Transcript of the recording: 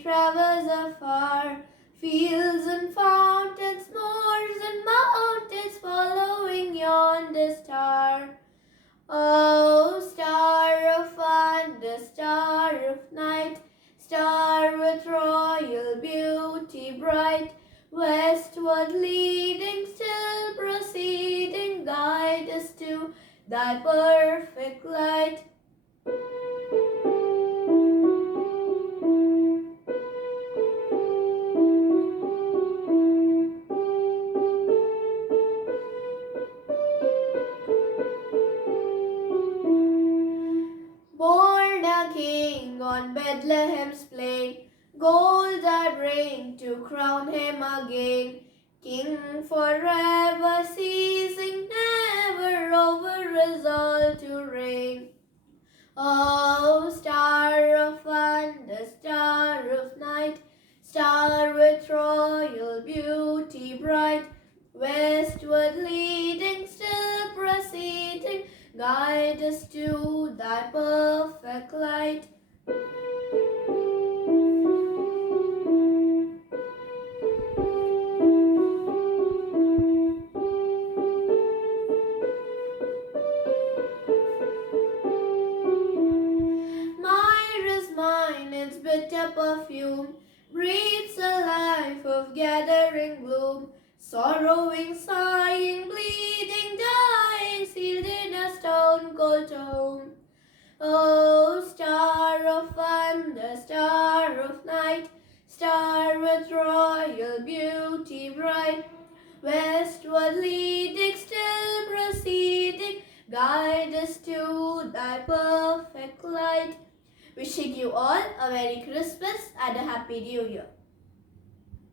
he travels afar, fields and fountains, moors and mountains, following yonder star. Oh, star of wonder, star of night, star with royal beauty bright, westward leading, still proceeding, guide us to thy perfect light. Born a king on Bethlehem's plain, gold I bring to crown him again. King forever ceasing, never over resolved to reign. Oh, star of wonder, star of night, star with royal beauty bright, westward leading, still proceeding, guide us to thy perfect light. Myrrh is mine, its bitter perfume breathes a life of gathering bloom. Sorrowing, sighing, bleeding, dying, sealed in a stone cold tomb. Oh, star of wonder, star of night, star with royal beauty bright, westward leading, still proceeding, guide us to thy perfect light. Wishing you all a Merry Christmas and a Happy New Year.